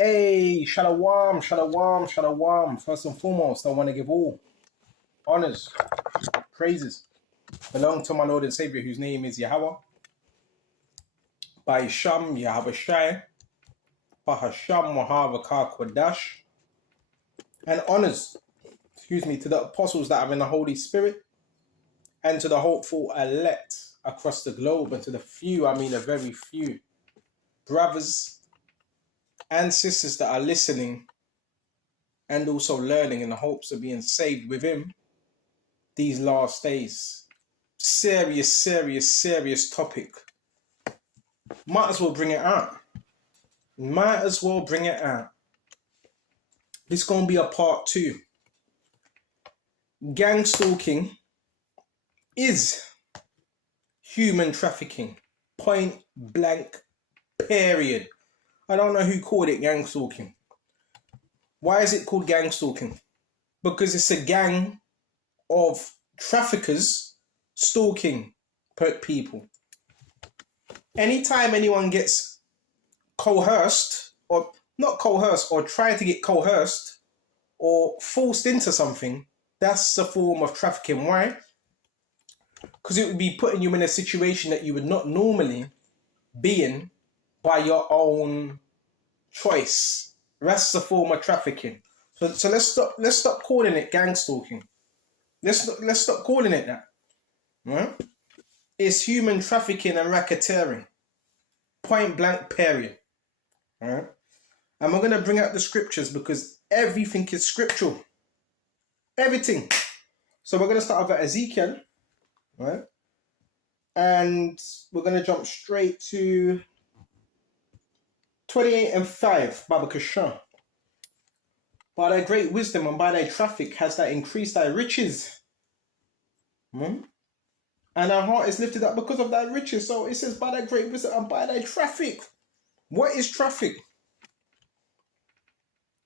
Hey, shalom, shalom, shalom. First and foremost, I want to give all honors, praises belong to my Lord and Savior, whose name is Yahweh, by Sham, Yahweh Shai, Bahasham, Mahavakar Kodash, and honors, to the apostles that are in the Holy Spirit, and to the hopeful elect across the globe, and to the few, I mean a very few, brothers and sisters that are listening and also learning in the hopes of being saved with him these last days. Serious topic. Might as well bring it out. This gonna be a part 2. Gang stalking is human trafficking. Point blank, period. I don't know who called it gang stalking. Why is it called gang stalking? Because it's a gang of traffickers stalking people. Anytime anyone gets coerced, or not coerced, or try to get coerced or forced into something, that's a form of trafficking. Why? Because it would be putting you in a situation that you would not normally be in by your own choice. That's a form of trafficking. So let's stop calling it gang stalking. Let's stop calling it that. Right? It's human trafficking and racketeering. Point blank, period. Alright? And we're going to bring out the scriptures because everything is scriptural. Everything. So we're going to start off at Ezekiel. Right? And we're going to jump straight to 28 and 5. Baba Kashan. By thy great wisdom and by thy traffic has thou increased thy riches. And our heart is lifted up because of thy riches. So it says, by thy great wisdom and by thy traffic. What is traffic?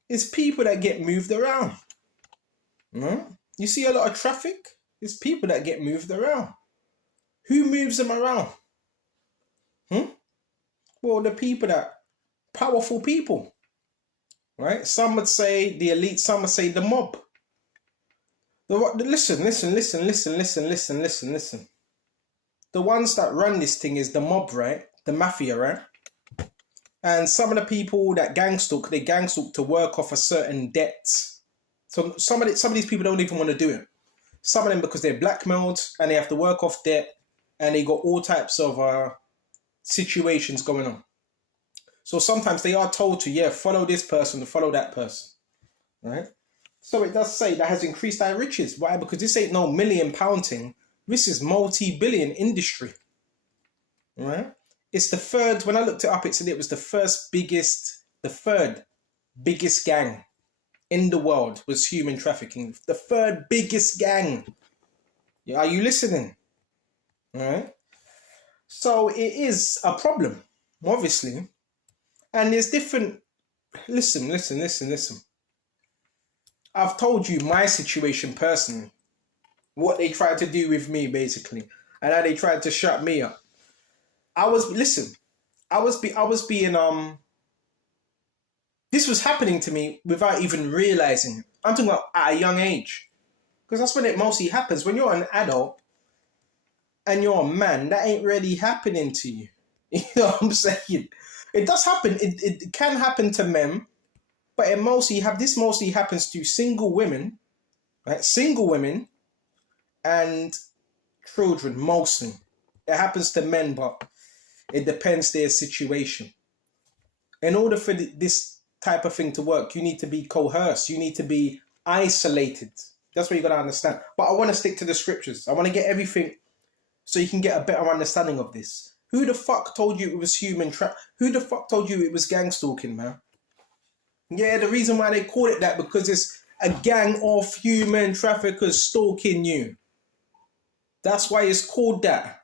It's people that get moved around. You see a lot of traffic? It's people that get moved around. Who moves them around? Well, the people that, powerful people. Right? Some would say the elite, some would say the mob. Listen. The ones that run this thing is the mob, right? The mafia, right? And some of the people that gang stalk, they gang stalk to work off a certain debt. So some of these people don't even want to do it. Some of them because they're blackmailed and they have to work off debt and they got all types of situations going on. So sometimes they are told to, follow this person, to follow that person, right? So it does say that has increased thy riches. Why? Because this ain't no £1 million thing. This is multi-billion industry, right? It's the third, when I looked it up, it said it was the third biggest gang in the world was human trafficking. The third biggest gang. Are you listening? All right. So it is a problem, obviously. And there's different, listen. I've told you my situation personally, what they tried to do with me basically, and how they tried to shut me up. I was being, this was happening to me without even realizing it. I'm talking about at a young age. Because that's when it mostly happens. When you're an adult and you're a man, that ain't really happening to you. You know what I'm saying? It does happen. It can happen to men, but this mostly happens to single women, right? Single women and children, mostly. It happens to men, but it depends their situation. In order for this type of thing to work, you need to be coerced. You need to be isolated. That's what you got to understand. But I want to stick to the scriptures. I want to get everything so you can get a better understanding of this. Who the fuck told you it was who the fuck told you it was gang stalking, man? Yeah, the reason why they call it that because it's a gang of human traffickers stalking you. That's why it's called that.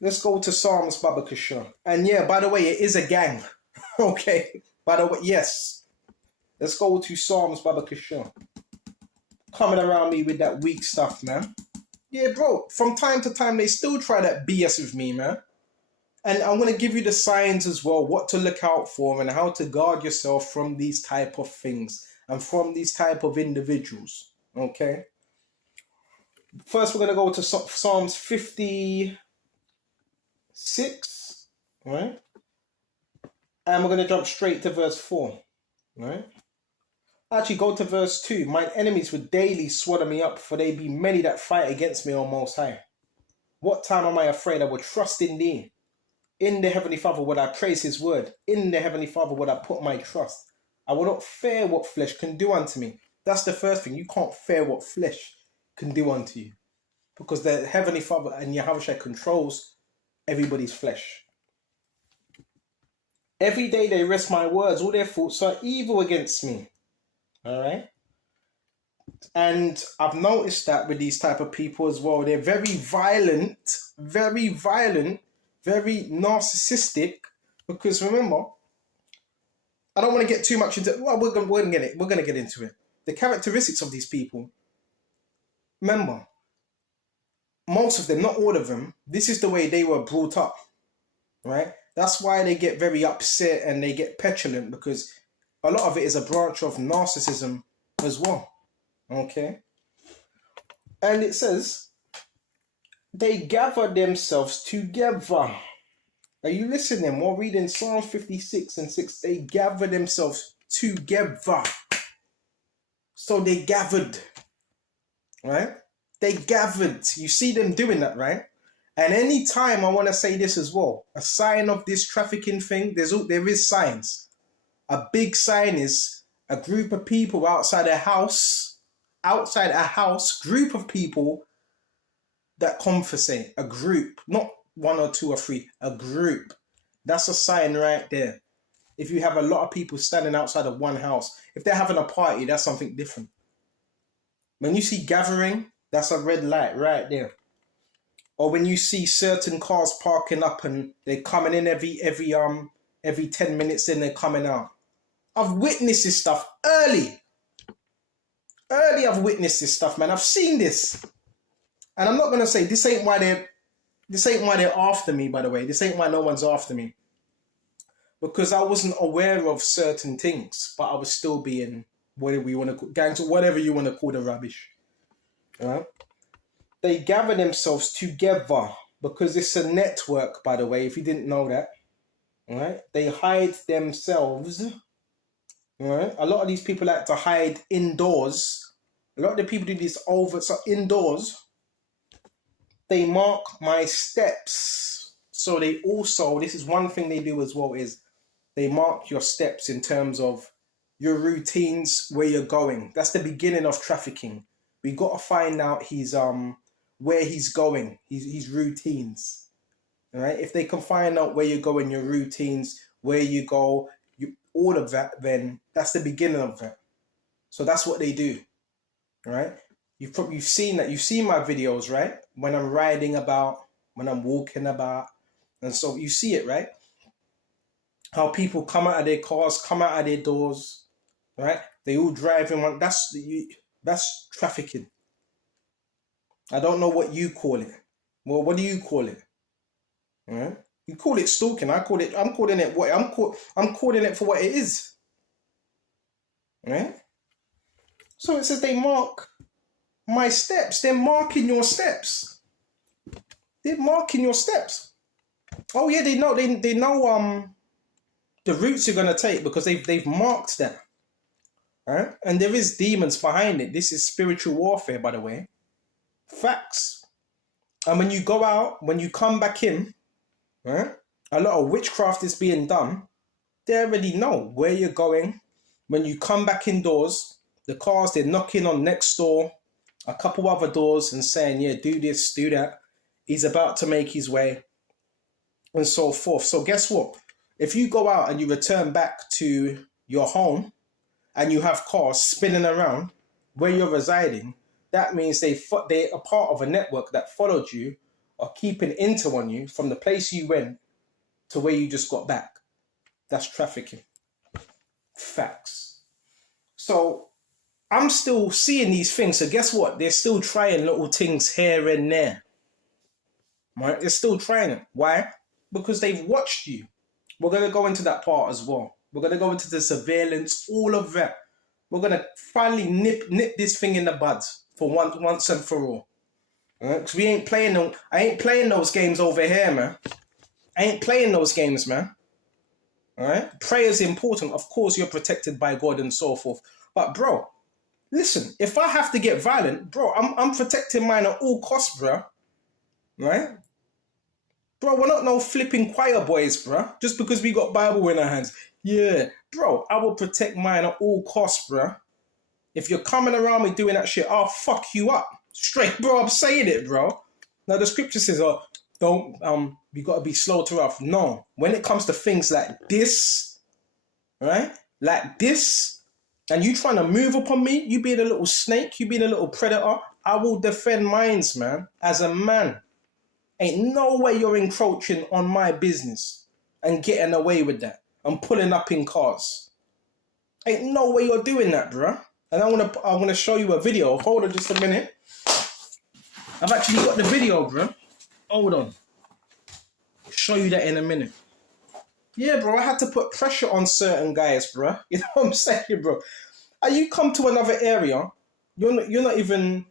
Let's go to Psalms, Baba Kasha. And yeah, by the way, it is a gang. Okay. By the way, yes. Let's go to Psalms, Baba Kasha. Coming around me with that weak stuff, man. Yeah, bro. From time to time, they still try that BS with me, man. And I'm going to give you the signs as well, what to look out for and how to guard yourself from these type of things and from these type of individuals. Okay. First, we're going to go to Psalms 56, right? And we're going to jump straight to verse 4, right? Actually, go to verse 2. Mine enemies would daily swallow me up, for they be many that fight against me, O Most High. What time am I afraid? I will trust in thee. In the Heavenly Father would I praise his word. In the Heavenly Father would I put my trust. I will not fear what flesh can do unto me. That's the first thing. You can't fear what flesh can do unto you. Because the Heavenly Father and Yahushua controls everybody's flesh. Every day they wrest my words. All their thoughts are evil against me. All right. And I've noticed that with these type of people as well, they're very violent, very narcissistic. Because remember, I don't want to get too much into. Well, we're gonna get into it. The characteristics of these people. Remember, most of them, not all of them. This is the way they were brought up, right? That's why they get very upset and they get petulant, because a lot of it is a branch of narcissism as well. Okay. And it says, they gather themselves together. Are you listening? We're reading Psalm 56 and 6. They gather themselves together. So they gathered. Right? They gathered. You see them doing that, right? And any time I want to say this as well, a sign of this trafficking thing, there is signs. A big sign is a group of people outside a house, group of people that conversate, a group, not one or two or three, a group. That's a sign right there. If you have a lot of people standing outside of one house, if they're having a party, that's something different. When you see gathering, that's a red light right there. Or when you see certain cars parking up and they're coming in every 10 minutes, then they're coming out. I've witnessed this stuff early. I've witnessed this stuff, man. I've seen this. And I'm not gonna say this ain't why they're after me, by the way. This ain't why no one's after me. Because I wasn't aware of certain things, but I was still being whatever you want to call gangs or whatever you want to call the rubbish. Right? They gather themselves together because it's a network, by the way, if you didn't know that. Right? They hide themselves. Right? A lot of these people like to hide indoors. A lot of the people do this indoors. They mark my steps. So this is one thing they do as well, is they mark your steps in terms of your routines, where you're going. That's the beginning of trafficking. We got to find out where he's going, his routines. All right? If they can find out where you're going, your routines, where you go, all of that, then that's the beginning of that. So that's what they do. Right? You've seen that. You've seen my videos, right? When I'm riding about, when I'm walking about, and so you see it, right? How people come out of their cars, come out of their doors, right? They all drive in one. That's trafficking. I don't know what you call it. Well, what do you call it? Right? You call it stalking. I'm calling it for what it is. Right? So it says they mark my steps. They're marking your steps. They're marking your steps. Oh yeah, they know the routes you're gonna take because they've marked that. Right? And there is demons behind it. This is spiritual warfare, by the way. Facts. And when you go out, when you come back in, right? A lot of witchcraft is being done. They already know where you're going. When you come back indoors, the cars, they're knocking on next door, a couple other doors and saying, yeah, do this, do that. He's about to make his way and so forth. So guess what? If you go out and you return back to your home and you have cars spinning around where you're residing, that means they are part of a network that followed you or keeping intel on you from the place you went to where you just got back. That's trafficking. Facts. So I'm still seeing these things. So guess what? They're still trying little things here and there. Right? They're still trying it. Why? because they've watched you. We're going to go into that part as well. We're going to go into the surveillance, all of that. We're going to finally nip this thing in the bud for once and for all. Because we ain't playing I ain't playing those games over here, man. I ain't playing those games, man. All right? Prayer is important. Of course, you're protected by God and so forth. But, bro, listen, if I have to get violent, bro, I'm protecting mine at all costs, bro. Right? Bro, we're not no flipping choir boys, bro. Just because we got Bible in our hands. Yeah. Bro, I will protect mine at all costs, bro. If you're coming around me doing that shit, I'll fuck you up. Straight, bro, I'm saying it, bro. Now, the scripture says, you got to be slow to wrath. No. When it comes to things like this, right? Like this, and you trying to move upon me, you being a little snake, you being a little predator, I will defend mines, man, as a man. Ain't no way you're encroaching on my business and getting away with that and pulling up in cars. Ain't no way you're doing that, bro. And I want to show you a video. Hold on just a minute. I've actually got the video, bro. Hold on. I'll show you that in a minute. Yeah, bro, I had to put pressure on certain guys, bro. You know what I'm saying, bro? And you come to another area, you're not even,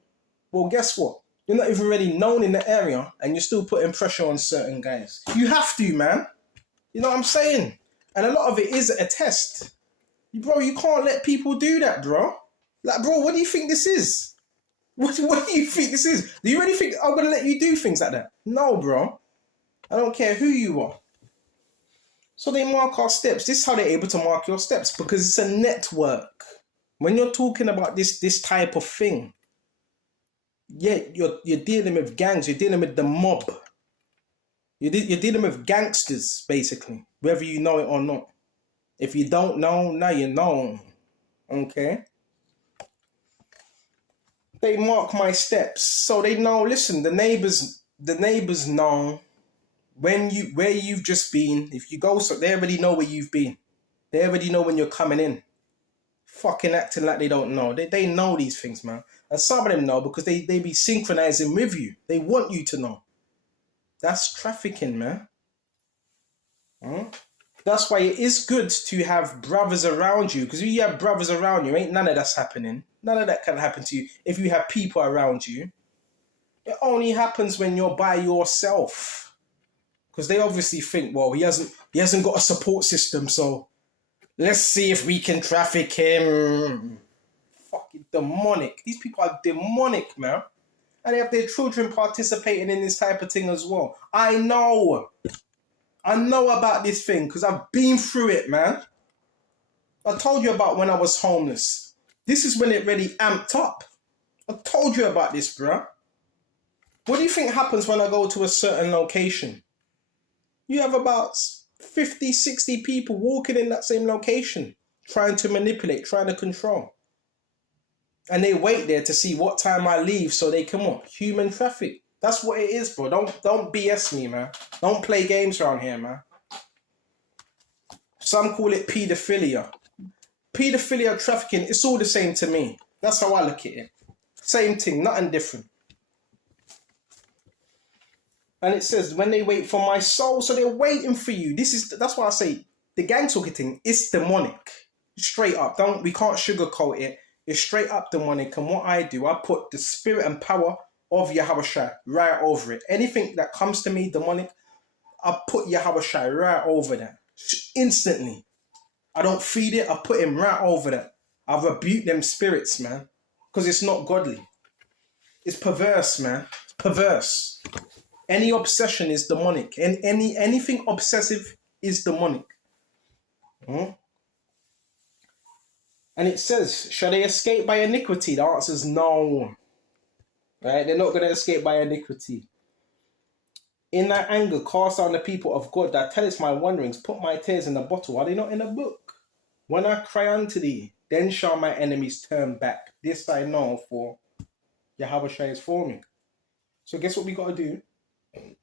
well, guess what? You're not even really known in the area and you're still putting pressure on certain guys. You have to, man. You know what I'm saying? And a lot of it is a test. Bro, you can't let people do that, bro. Like, bro, what do you think this is? What do you think this is? Do you really think I'm going to let you do things like that? No, bro. I don't care who you are. So they mark our steps. This is how they're able to mark your steps because it's a network. When you're talking about this type of thing, yeah, you're dealing with gangs. You're dealing with the mob. You're dealing with gangsters, basically, whether you know it or not. If you don't know, now you know. Okay? They mark my steps. So they know, listen, the neighbors know where you've just been. If you go, so they already know where you've been. They already know when you're coming in. Fucking acting like they don't know. They know these things, man. And some of them know because they be synchronizing with you. They want you to know. That's trafficking, man. That's why it is good to have brothers around you. Because if you have brothers around you, ain't none of that's happening. None of that can happen to you if you have people around you. It only happens when you're by yourself. Because they obviously think, well, he hasn't got a support system, so let's see if we can traffic him. Fucking demonic. These people are demonic, man. And they have their children participating in this type of thing as well. I know about this thing because I've been through it, man. I told you about when I was homeless. This is when it really amped up. I told you about this, bruh. What do you think happens when I go to a certain location? You have about 50, 60 people walking in that same location, trying to manipulate, trying to control. And they wait there to see what time I leave so they can what? Human traffic. That's what it is, bro. Don't BS me, man. Don't play games around here, man. Some call it paedophilia. Paedophilia, trafficking, it's all the same to me. That's how I look at it. Same thing, nothing different. And it says, when they wait for my soul, so they're waiting for you. That's why I say, the gang talking thing is demonic. Straight up. We can't sugarcoat it. It's straight up demonic. And what I do, I put the spirit and power of Yahushua right over it. Anything that comes to me demonic, I put Yahushua right over that. Instantly. I don't feed it, I put him right over that. I rebuke them spirits, man. Because it's not godly. It's perverse, man. It's perverse. Any obsession is demonic. And anything obsessive is demonic. And it says, shall they escape by iniquity? The answer is no. Right? They're not going to escape by iniquity. In thy anger, cast down the people of God. That tellest my wanderings. Put my tears in a bottle. Are they not in a book? When I cry unto thee, then shall my enemies turn back. This I know, for Yahushua is for me. So guess what we got to do?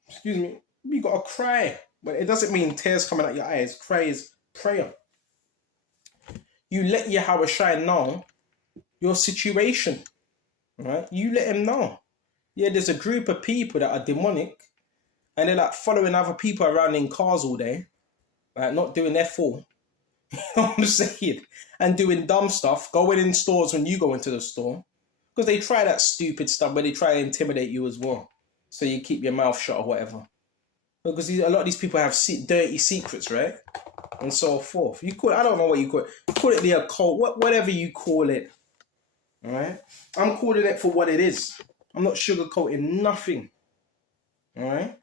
Excuse me. We got to cry. But it doesn't mean tears coming out your eyes. Cry is prayer. You let Yahushua know your situation. Right? You let him know. Yeah, there's a group of people that are demonic. and they're like following other people around in cars all day, like not doing their full. You know what I'm saying? And doing dumb stuff, going in stores when you go into the store. Because they try that stupid stuff where they try to intimidate you as well. So you keep your mouth shut or whatever. Because a lot of these people have dirty secrets, right? And so forth. You call it, I don't know what you call it. You call it the occult, whatever you call it. All right? I'm calling it for what it is. I'm not sugarcoating nothing. All right?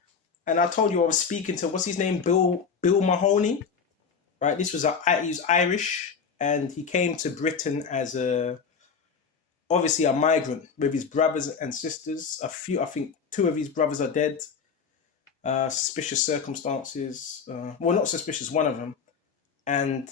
And I told you I was speaking to, what's his name? Bill Mahoney. Right? This was he's Irish, and he came to Britain as obviously a migrant with his brothers and sisters. I think 2 of his brothers are dead. Suspicious circumstances. Well, not suspicious, one of them. And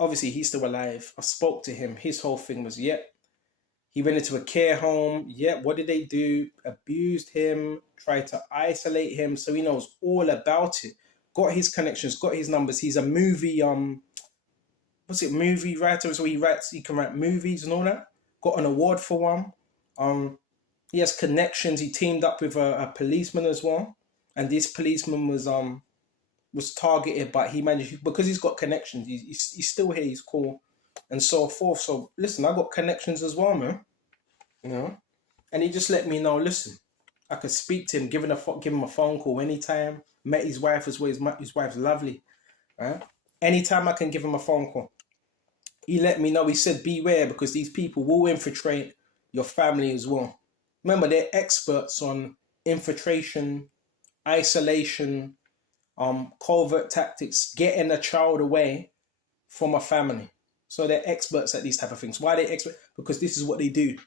obviously he's still alive. I spoke to him. His whole thing was, he went into a care home. What did they do? Abused him, tried to isolate him. So he knows all about it. Got his connections, got his numbers. He's a movie, movie writer. So he can write movies and all that. Got an award for one. He has connections. He teamed up with a policeman as well. And this policeman was targeted, but he managed, because he's got connections, he's still here, he's cool, and so forth. So listen, I got connections as well, man. You know, and he just let me know. Listen, I could speak to him, give him a phone call anytime. Met his wife as well. His wife's lovely, right? Anytime I can give him a phone call. He let me know. He said, beware, because these people will infiltrate your family as well. Remember, they're experts on infiltration, isolation, covert tactics, getting a child away from a family. So they're experts at these type of things. Why are they experts? Because this is what they do.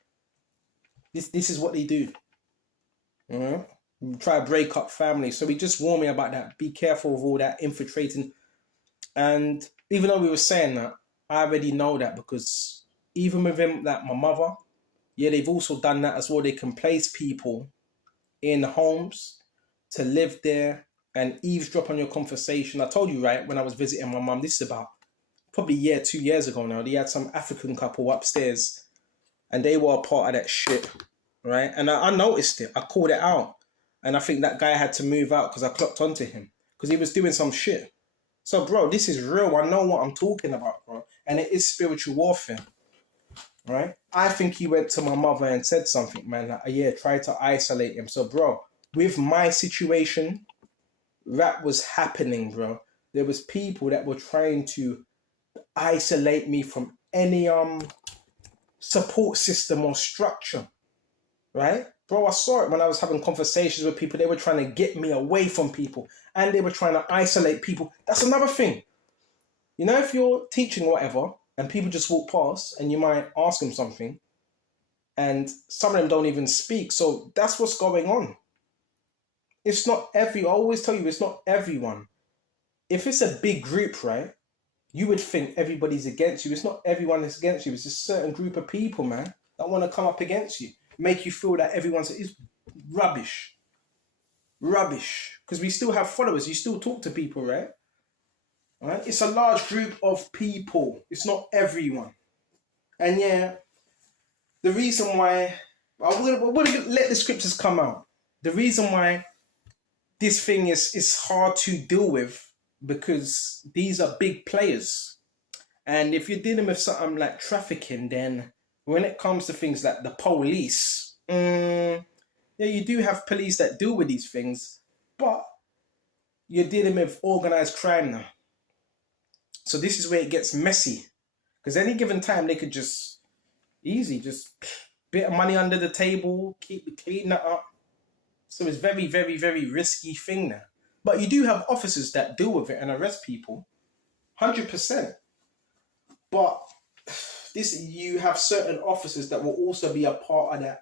This is what they do. You know? Try to break up families. So he just warned me about that. Be careful of all that infiltrating. And even though we were saying that, I already know that, because even with him, like my mother, they've also done that as well. They can place people in homes to live there and eavesdrop on your conversation. I told you, right, when I was visiting my mum, this is about probably 2 years ago now. They had some African couple upstairs, and they were a part of that shit, right? And I noticed it. I called it out. And I think that guy had to move out because I clocked onto him because he was doing some shit. So, bro, this is real. I know what I'm talking about, bro. And it is spiritual warfare, right? I think he went to my mother and said something, man. Like, try to isolate him. So, bro, with my situation, that was happening, bro. There was people that were trying to isolate me from any support system or structure, right? Bro, I saw it when I was having conversations with people. They were trying to get me away from people, and they were trying to isolate people. That's another thing. You know, if you're teaching or whatever, and people just walk past, and you might ask them something, and some of them don't even speak. So that's what's going on. It's not I always tell you, it's not everyone. If it's a big group, right, you would think everybody's against you. It's not everyone that's against you. It's a certain group of people, man, that want to come up against you. Make you feel that it's rubbish. Rubbish. Because we still have followers. You still talk to people, right? All right? It's a large group of people. It's not everyone. And the reason why... I'm going to let the scriptures come out. The reason why this thing is hard to deal with, because these are big players. And if you're dealing with something like trafficking, then when it comes to things like the police, you do have police that deal with these things, but you're dealing with organized crime now. So this is where it gets messy. Because any given time, they could just bit of money under the table, keep cleaning that up. So it's very, very, very risky thing now. But you do have officers that deal with it and arrest people, 100%. But you have certain officers that will also be a part of that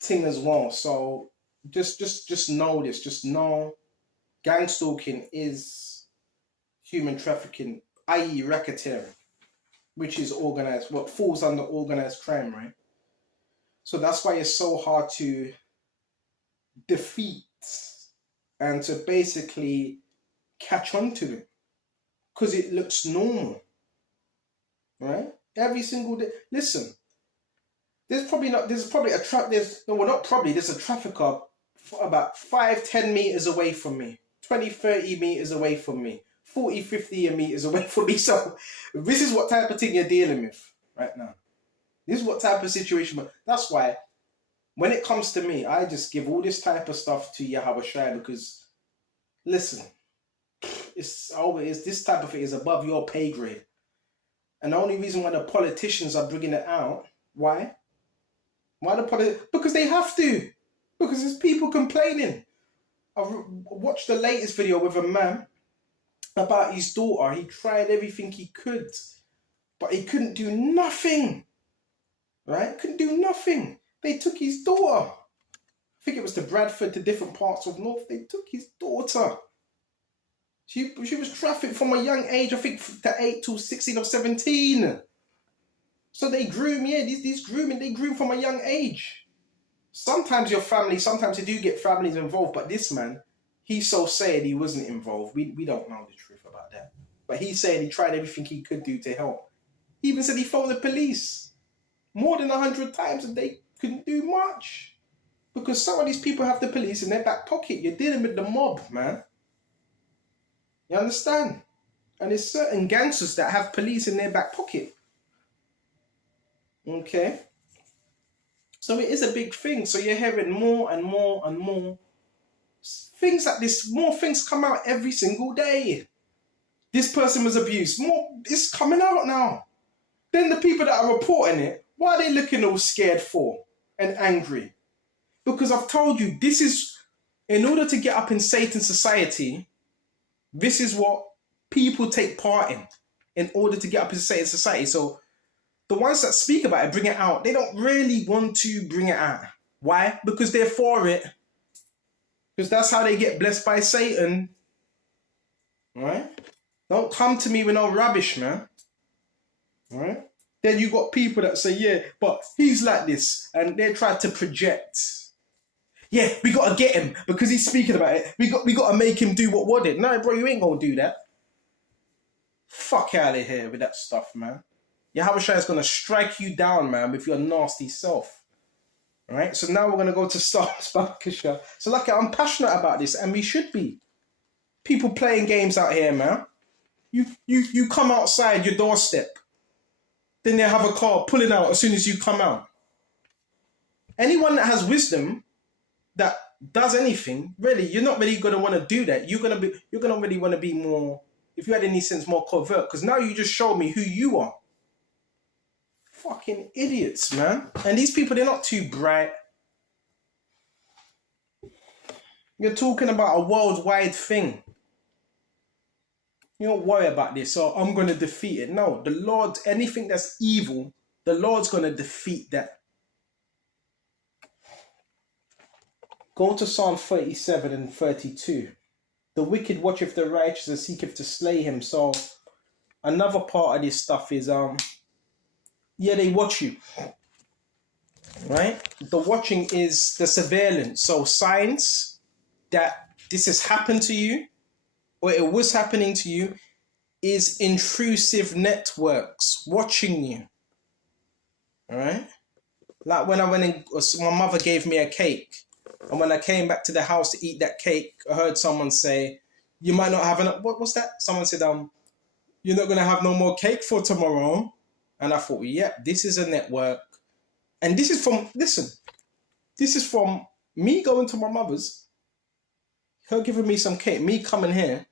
thing as well. So just know this. Just know gang stalking is human trafficking, i.e. racketeering, which is organized, what falls under organized crime, right? So that's why it's so hard to defeat and to basically catch on to it, because it looks normal, right? Every single day. Listen, there's a trafficker about 5-10 meters away from me, 20-30 meters away from me, 40-50 meters away from me. So this is what type of thing you're dealing with right now. This is what type of situation. That's why when it comes to me, I just give all this type of stuff to Yahweh Shai, because listen, it's always this type of thing is above your pay grade. And the only reason why the politicians are bringing it out, why? Because they have to. Because there's people complaining. I've watched the latest video with a man about his daughter. He tried everything he could, but he couldn't do nothing. Right? Couldn't do nothing. They took his daughter. I think it was to Bradford, to different parts of North. They took his daughter. She was trafficked from a young age, I think to 8 to 16 or 17. So they groom, these grooming, they groom from a young age. Sometimes your family, sometimes you do get families involved, but this man, he's so saying he wasn't involved. We don't know the truth about that. But he's saying he tried everything he could do to help. He even said he phoned the police more than 100 times and they couldn't do much. Because some of these people have the police in their back pocket. You're dealing with the mob, man. You understand? And there's certain gangsters that have police in their back pocket. Okay? So it is a big thing. So you're hearing more and more and more things like this. More things come out every single day. This person was abused. More, it's coming out now. Then the people that are reporting it, why are they looking all scared for and angry? Because I've told you, this is, in order to get up in Satan's society, this is what people take part in order to get up in Satan's society. So the ones that speak about it, bring it out, they don't really want to bring it out. Why? Because they're for it. Because that's how they get blessed by Satan. Right? Don't come to me with no rubbish, man. Right? Then you got people that say, yeah, but he's like this. And they try to project. Yeah, we got to get him because he's speaking about it. We got to make him do what did. No, bro, you ain't going to do that. Fuck out of here with that stuff, man. Yahweh Shai is going to strike you down, man, with your nasty self. All right? So now we're going to go to Psalms. So like, I'm passionate about this, and we should be. People playing games out here, man. You come outside your doorstep. Then they have a car pulling out as soon as you come out. Anyone that has wisdom that does anything, really, you're not really going to want to do that. You're going to really want to be more, if you had any sense, more covert. Because now you just showed me who you are. Fucking idiots, man. And these people, they're not too bright. You're talking about a worldwide thing. You don't worry about this. So I'm going to defeat it. No, the Lord, anything that's evil, the Lord's going to defeat that. Go to Psalm 37 and 32. The wicked watcheth the righteous and seeketh to slay him. So another part of this stuff is, they watch you. Right? The watching is the surveillance. So signs that this has happened to you, or it was happening to you, is intrusive networks watching you. All right? Like when I went in, my mother gave me a cake. And when I came back to the house to eat that cake, I heard someone say, you might not have enough. What's that? Someone said, you're not going to have no more cake for tomorrow. And I thought, yeah, this is a network. And this is from me going to my mother's, her giving me some cake, me coming here,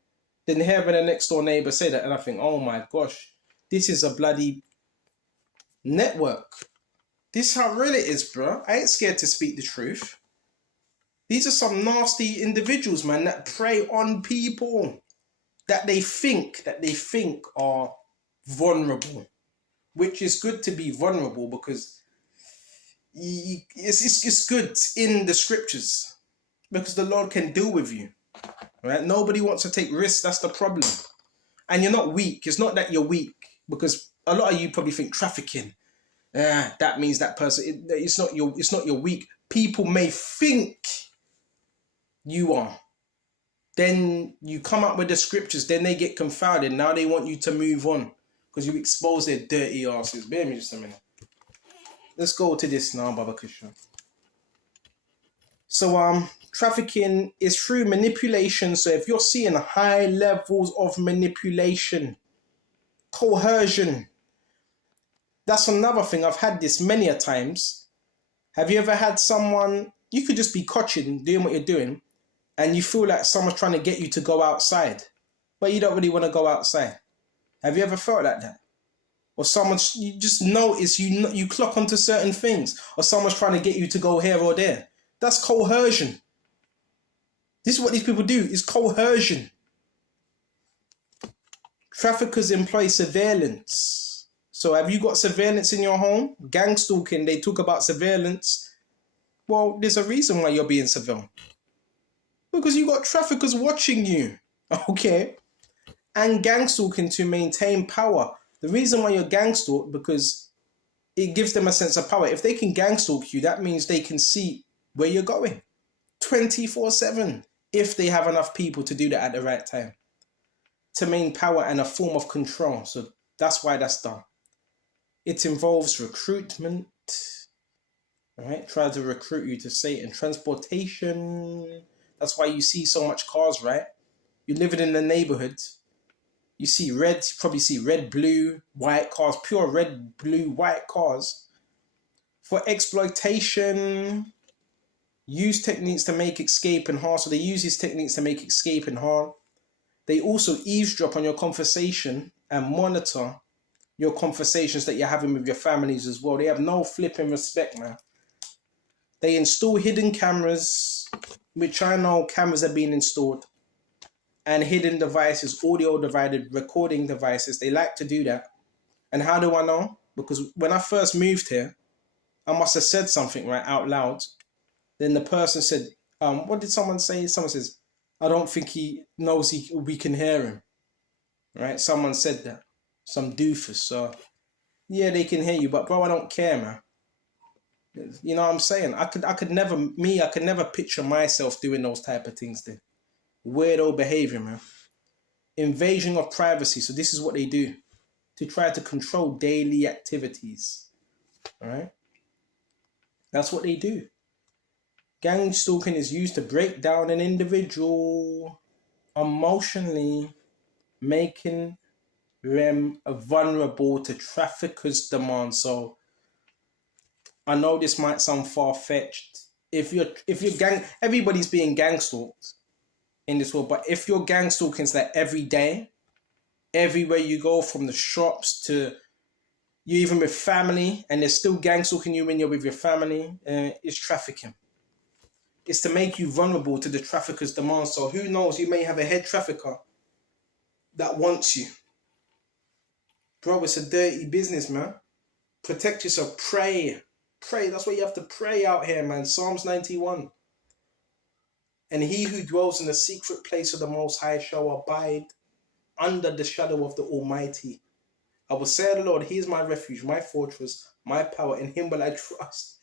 then having a next door neighbor say that. And I think, oh my gosh, this is a bloody network. This is how real it is, bro. I ain't scared to speak the truth. These are some nasty individuals, man, that prey on people that they think are vulnerable, which is good to be vulnerable because it's good in the scriptures because the Lord can deal with you, right? Nobody wants to take risks. That's the problem. And you're not weak. It's not that you're weak because a lot of you probably think trafficking. That means that person. It's not your weak. People may think you are. Then you come up with the scriptures, then they get confounded. Now they want you to move on because you expose their dirty asses. Bear me just a minute. Let's go to this now, Baba Krishna. So trafficking is through manipulation. So if you're seeing high levels of manipulation, coercion, that's another thing. I've had this many a times. Have you ever had someone, you could just be coaching, doing what you're doing, and you feel like someone's trying to get you to go outside, but you don't really want to go outside? Have you ever felt like that? Or someone's, you just notice, you clock onto certain things, or someone's trying to get you to go here or there. That's coercion. This is what these people do, is coercion. Traffickers employ surveillance. So have you got surveillance in your home? Gang stalking, they talk about surveillance. Well, there's a reason why you're being surveilled. Because you got traffickers watching you. Okay. And gang stalking to maintain power. The reason why you're gang stalked, because it gives them a sense of power. If they can gang stalk you, that means they can see where you're going 24/7, if they have enough people to do that at the right time, to maintain power and a form of control. So that's why that's done. It involves recruitment, all right? Try to recruit you to Satan. Transportation. That's why you see so much cars, right? You're living in the neighborhood. You see red, you probably see red, blue, white cars, pure red, blue, white cars. For exploitation, use techniques to make escape and harm. So they use these techniques to make escape and harm. They also eavesdrop on your conversation and monitor your conversations that you're having with your families as well. They have no flipping respect, man. They install hidden cameras, which I know cameras are being installed, and hidden devices, audio divided recording devices. They like to do that. And how do I know? Because when I first moved here, I must have said something right out loud. Then the person said, what did someone say? Someone says, I don't think he knows we can hear him. Right? Someone said that. Some doofus. So, yeah, they can hear you. But, bro, I don't care, man. You know what I'm saying? I could never picture myself doing those type of things there. Weirdo behavior, man. Invasion of privacy. So this is what they do to try to control daily activities. All right? That's what they do. Gang stalking is used to break down an individual emotionally, making them vulnerable to traffickers' demands. So I know this might sound far-fetched. If you're everybody's being gang stalked in this world, but if you're gang stalking like every day, everywhere you go, from the shops to you even with family, and they're still gang stalking you when you're with your family, it's trafficking. It's to make you vulnerable to the trafficker's demands. So who knows, you may have a head trafficker that wants you. Bro, it's a dirty business, man. Protect yourself. Pray. Pray. That's why you have to pray out here, man. Psalms 91. And he who dwells in the secret place of the Most High shall abide under the shadow of the Almighty. I will say to the Lord, he is my refuge, my fortress, my power. In him will I trust.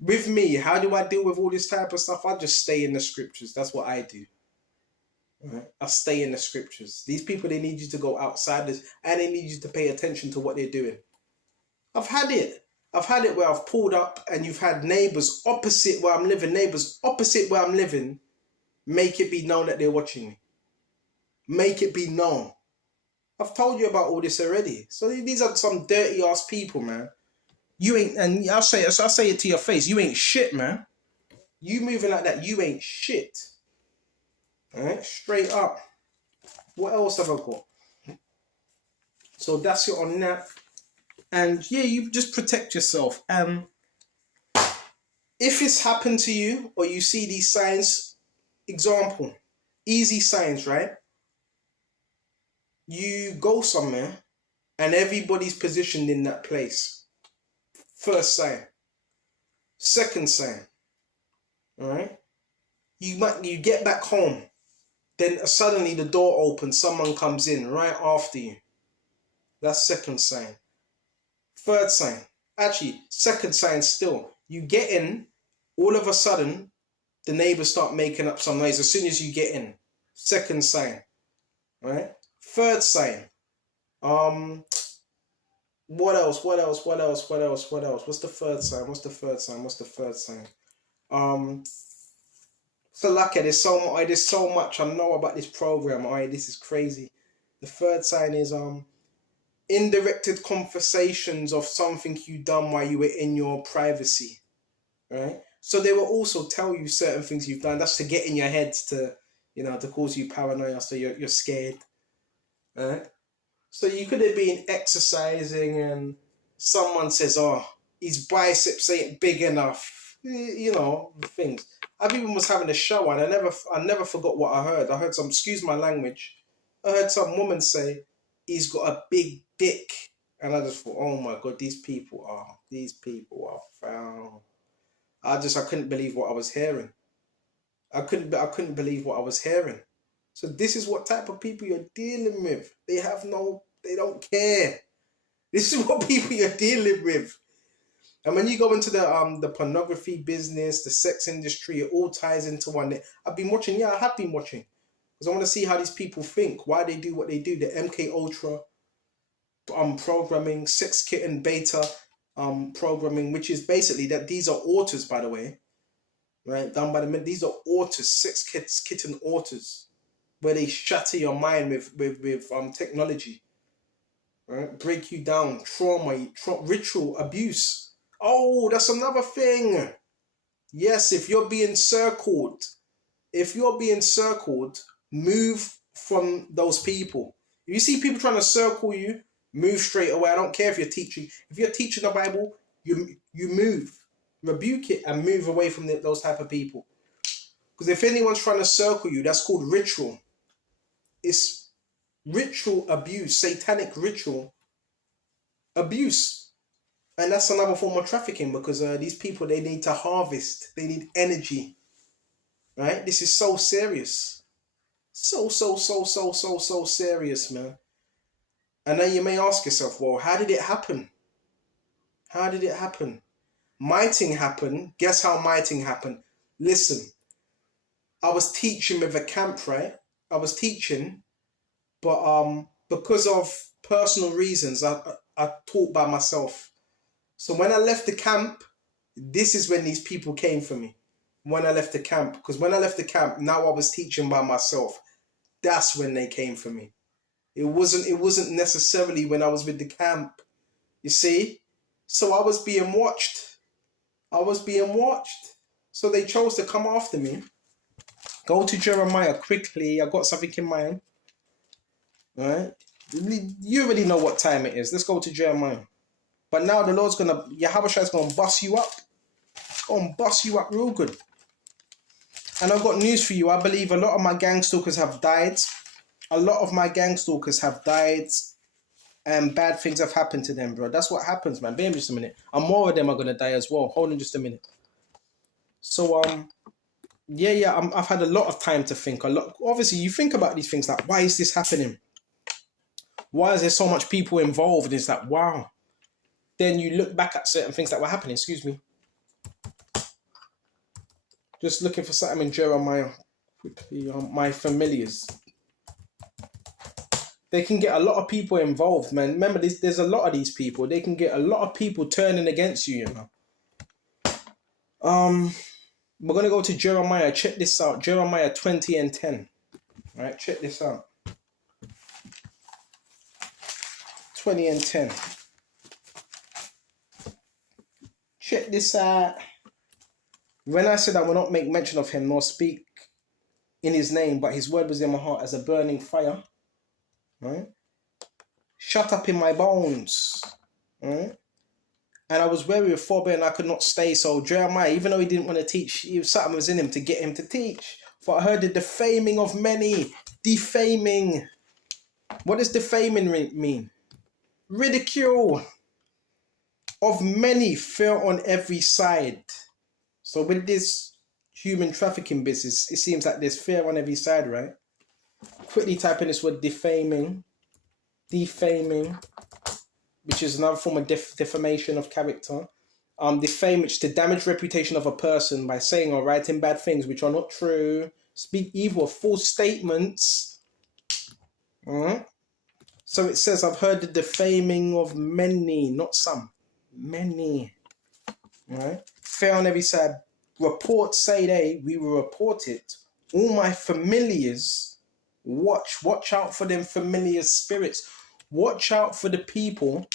With me, how do I deal with all this type of stuff? I just stay in the scriptures. That's what I do. Right? I stay in the scriptures. These people, they need you to go outside this, and they need you to pay attention to what they're doing. I've had it where I've pulled up and you've had neighbors opposite where I'm living, make it be known that they're watching me. Make it be known. I've told you about all this already. So these are some dirty ass people, man. You ain't, and I'll say it to your face, you ain't shit, man. You moving like that, you ain't shit. Alright, straight up. What else have I got? So that's it on that. And yeah, you just protect yourself. If it's happened to you, or you see these signs, example, easy signs, right? You go somewhere and everybody's positioned in that place. First sign. Second sign. All right? You get back home. Then suddenly the door opens. Someone comes in right after you. That's second sign. Third sign. Actually, second sign still. You get in. All of a sudden, the neighbors start making up some noise as soon as you get in. Second sign. All right? Third sign. What else? What's the third sign? So lucky, there's so much I know about this program. This is crazy. The third sign is indirected conversations of something you done while you were in your privacy, right? So they will also tell you certain things you've done. That's to get in your heads to, to cause you paranoia, so you're scared, right? So you could have been exercising and someone says, "Oh, his biceps ain't big enough," things. I've even was having a show and I never forgot what I heard. I heard some, excuse my language, I heard some woman say, "He's got a big dick," and I just thought, "Oh my god, these people are foul." I couldn't believe what I was hearing. I couldn't believe what I was hearing. So this is what type of people you're dealing with. They don't care. This is what people you're dealing with. And when you go into the pornography business, the sex industry, it all ties into one. I've been watching, I have been watching. Because I want to see how these people think, why they do what they do. The MK Ultra programming, sex kitten beta programming, which is basically that these are authors, by the way, right? Done by the men. These are authors, sex kitten authors, where they shatter your mind with technology, right? Break you down, ritual abuse. Oh, that's another thing. Yes, if you're being circled, move from those people. If you see people trying to circle you, move straight away. I don't care if you're teaching. If you're teaching the Bible, you move, rebuke it, and move away from those type of people. Because if anyone's trying to circle you, that's called ritual. It's ritual abuse, satanic ritual abuse. And that's another form of trafficking, because these people, they need to harvest. They need energy, right? This is so serious. So serious, man. And then you may ask yourself, well, how did it happen? How did it happen? Miting happened. Guess how miting happened? Listen, I was teaching with a camp, right? I was teaching, but because of personal reasons, I taught by myself. So when I left the camp, this is when these people came for me. When I left the camp, because when I left the camp, now I was teaching by myself. That's when they came for me. It wasn't necessarily when I was with the camp. You see? So I was being watched. So they chose to come after me. Go to Jeremiah quickly. I got something in mind. Right? You already know what time it is. Let's go to Jeremiah. But now the Lord's Yahushua gonna bust you up. Gonna bust you up real good. And I've got news for you. I believe a lot of my gang stalkers have died. And bad things have happened to them, bro. That's what happens, man. Bear with me just a minute. And more of them are gonna die as well. Hold on just a minute. So I've had a lot of time to think. Obviously, you think about these things like, why is this happening? Why is there so much people involved? And it's like, wow. Then you look back at certain things that were happening. Excuse me. Just looking for something in Jeremiah. Quickly, my familiars. They can get a lot of people involved, man. Remember, there's a lot of these people. They can get a lot of people turning against you, We're going to go to Jeremiah. Check this out. Jeremiah 20 and 10. All right, check this out. 20 and 10. Check this out. When I said I will not make mention of him nor speak in his name, but his word was in my heart as a burning fire. Right? Shut up in my bones. Right? And I was weary of forbear and I could not stay. So Jeremiah, even though he didn't want to teach, something was in him to get him to teach. For I heard the defaming of many. Defaming. What does defaming mean? Ridicule of many fell on every side. So with this human trafficking business, it seems like there's fear on every side, right? Quickly type in this word defaming, which is another form of defamation of character. Defame, which is to damage reputation of a person by saying or writing bad things which are not true, speak evil or false statements. So it says, I've heard the defaming of many, not some, many. Right? Fair on every side. reports say we will report it. All my familiars, watch out for them familiar spirits. Watch out for the people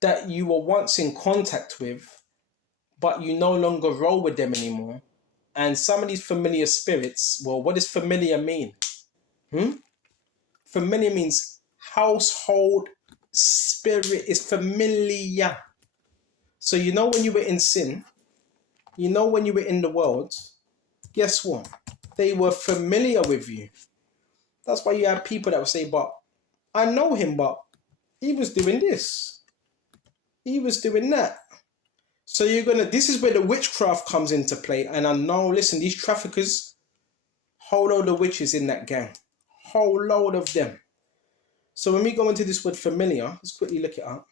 that you were once in contact with, but you no longer roll with them anymore. And some of these familiar spirits, well, what does familiar mean? Familiar means household spirit is familiar. So you know when you were in sin, you know when you were in the world, guess what? They were familiar with you. That's why you have people that will say, but I know him, but he was doing this. He was doing that. So this is where the witchcraft comes into play. And I know, listen, these traffickers, whole load of witches in that gang. Whole load of them. So when we go into this word familiar, let's quickly look it up.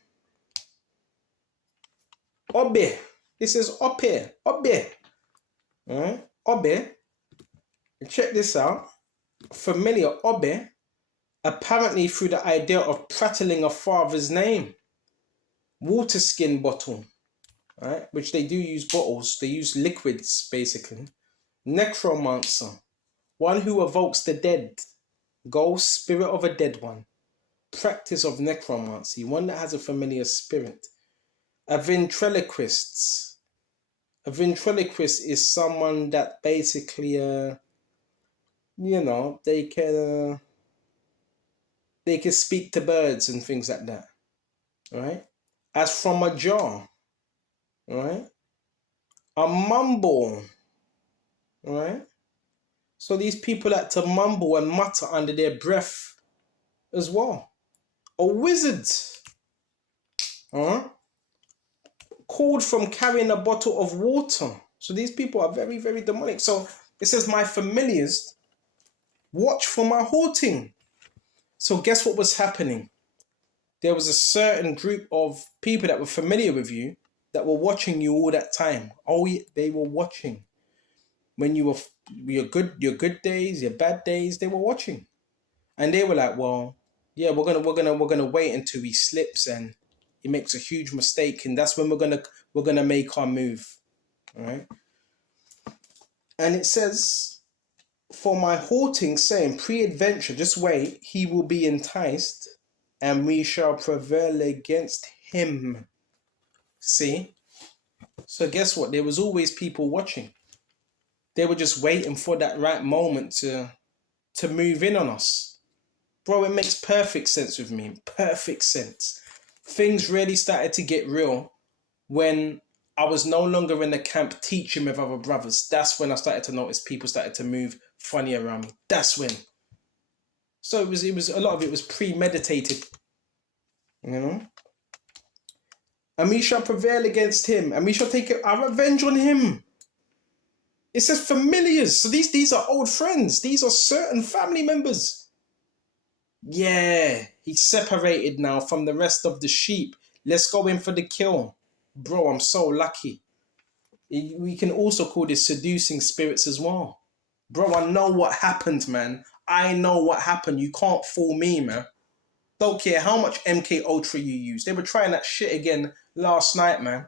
Obe. It says ope. Obe. Alright? Obe. Check this out. Familiar. Obe. Apparently through the idea of prattling a father's name. Water skin bottle. Right? Which they do use bottles. They use liquids, basically. Necromancer. One who evokes the dead. Ghost, spirit of a dead one. Practice of necromancy. One that has a familiar spirit. A ventriloquist. A ventriloquist is someone that basically, they can speak to birds and things like that. Right? As from a jar. Right? A mumble. Right? So these people like to mumble and mutter under their breath as well. A wizard. Called from carrying a bottle of water. So these people are very, very demonic. So it says, my familiars, watch for my haunting. So guess what was happening? There was a certain group of people that were familiar with you that were watching you all that time. Oh, they were watching. When you were your good days, your bad days, they were watching. And they were like, well, yeah, we're gonna wait until he slips and he makes a huge mistake, and that's when we're gonna make our move. All right. And it says, for my halting saying, pre-adventure, just wait, he will be enticed, and we shall prevail against him. See? So guess what? There was always people watching. They were just waiting for that right moment to move in on us. Bro, it makes perfect sense with me. Perfect sense. Things really started to get real when I was no longer in the camp teaching with other brothers. That's when I started to notice people started to move funny around me. That's when. So it was a lot of it was premeditated. And we shall prevail against him, and we shall take our revenge on him. It says familiars. So these are old friends. These are certain family members. Yeah, he's separated now from the rest of the sheep. Let's go in for the kill. Bro, I'm so lucky. We can also call this seducing spirits as well. Bro, I know what happened, man. I know what happened. You can't fool me, man. Don't care how much MK Ultra you use. They were trying that shit again last night, man.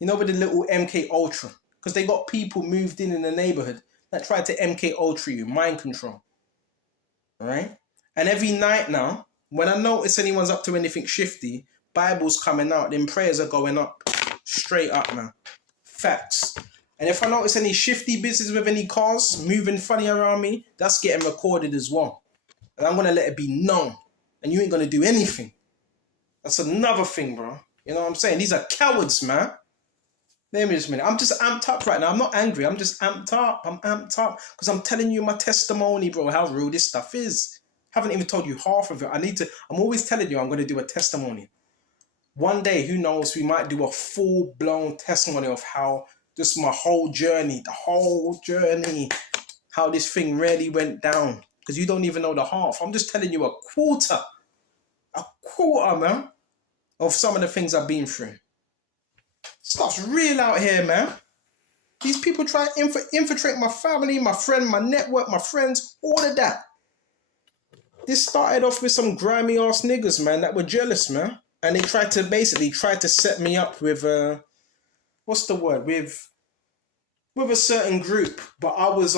You know, with the little MK Ultra. Because they got people moved in the neighborhood that tried to MK Ultra you. Mind control. Alright? And every night now, when I notice anyone's up to anything shifty, Bible's coming out, then prayers are going up. Straight up, man. Facts. And if I notice any shifty business with any cars moving funny around me, that's getting recorded as well. And I'm going to let it be known. And you ain't going to do anything. That's another thing, bro. You know what I'm saying? These are cowards, man. Let me just a minute. I'm just amped up right now. I'm not angry. I'm just amped up. I'm amped up. Because I'm telling you my testimony, bro, how real this stuff is. Haven't even told you half of it. I'm always telling you I'm going to do a testimony. One day, who knows, we might do a full-blown testimony of how just my whole journey, how this thing really went down. Because you don't even know the half. I'm just telling you a quarter, man, of some of the things I've been through. Stuff's real out here, man. These people try to infiltrate my family, my friend, my network, my friends, all of that. This started off with some grimy ass niggas, man, that were jealous, man. And they tried to set me up with, what's the word? With with a certain group, but I was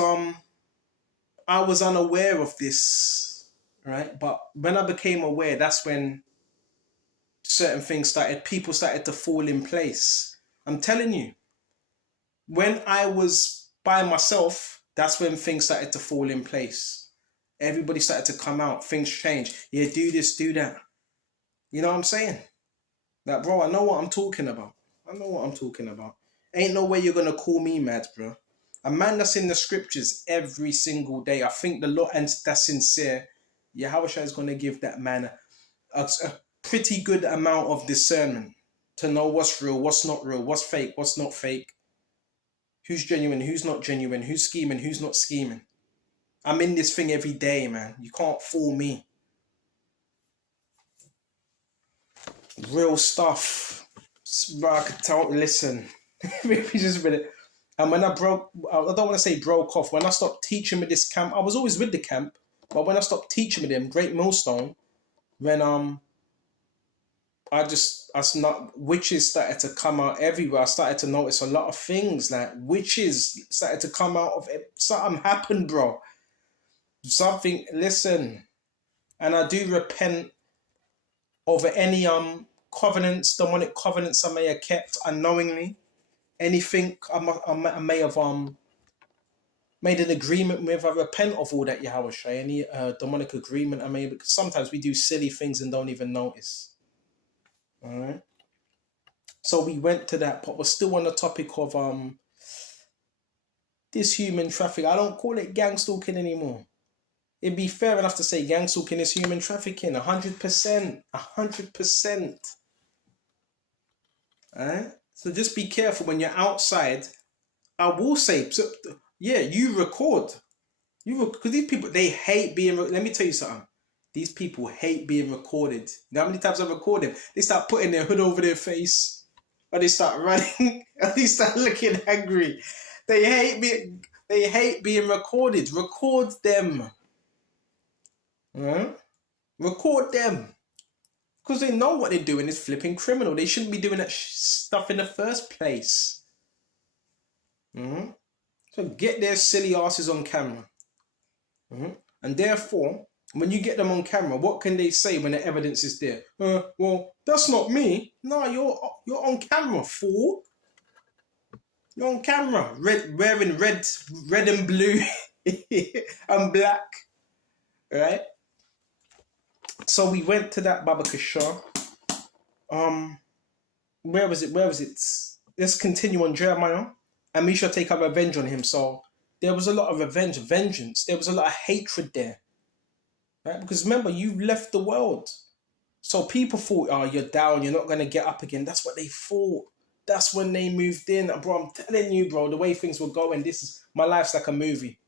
unaware of this, right? But when I became aware, that's when certain things started, people started to fall in place. I'm telling you, when I was by myself, that's when things started to fall in place. Everybody started to come out, things changed. Yeah, do this, do that. You know what I'm saying? Like, bro, I know what I'm talking about. I know what I'm talking about. Ain't no way you're gonna call me mad, bro. A man that's in the scriptures every single day. I think the Lord, and that's sincere. Yahweh is gonna give that man a pretty good amount of discernment to know what's real, what's not real, what's fake, what's not fake, who's genuine, who's not genuine, who's scheming, who's not scheming. I'm in this thing every day, man. You can't fool me. Real stuff. I could tell, listen, maybe just a minute. And when I don't want to say broke off, when I stopped teaching with this camp, I was always with the camp, but when I stopped teaching with them, Great Millstone, when witches started to come out everywhere. I started to notice a lot of things, like witches started to come out of it. Something happened, bro. Something, listen, and I do repent over any covenants, demonic covenants I may have kept unknowingly. Anything I may have made an agreement with, I repent of all that, Yahweh Shai. Any demonic agreement I may, because sometimes we do silly things and don't even notice. All right. So we went to that, but we're still on the topic of this human trafficking. I don't call it gang stalking anymore. It'd be fair enough to say gang stalking is human trafficking, 100%, 100%. All right. So just be careful when you're outside. I will say, so, yeah, you record. Because these people, they hate being. Let me tell you something. These people hate being recorded. You know how many times I've recorded? They start putting their hood over their face, or they start running, or they start looking angry. They hate being recorded. Record them. Right? Record them. Because they know what they're doing is flipping criminal. They shouldn't be doing that stuff in the first place. Mm-hmm. So get their silly asses on camera. Mm-hmm. And therefore, when you get them on camera, what can they say when the evidence is there? Well, that's not me. No, you're on camera, fool. You're on camera, wearing red and blue and black, right? So we went to that Baba Kishar. Where was it? Let's continue on Jeremiah. And we shall take our revenge on him. So there was a lot of vengeance. There was a lot of hatred there. Right? Because remember, you left the world. So people thought, oh, you're down, you're not going to get up again. That's what they thought. That's when they moved in. Bro, I'm telling you, bro, the way things were going, my life's like a movie.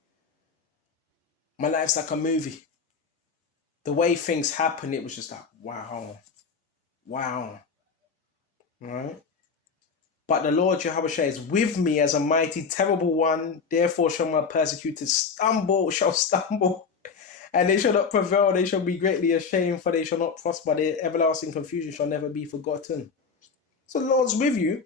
My life's like a movie. The way things happen, it was just like, wow. Right? But the Lord Jehovah is with me as a mighty, terrible one. Therefore shall my persecutors stumble, and they shall not prevail. They shall be greatly ashamed, for they shall not prosper. Their everlasting confusion shall never be forgotten. So the Lord's with you.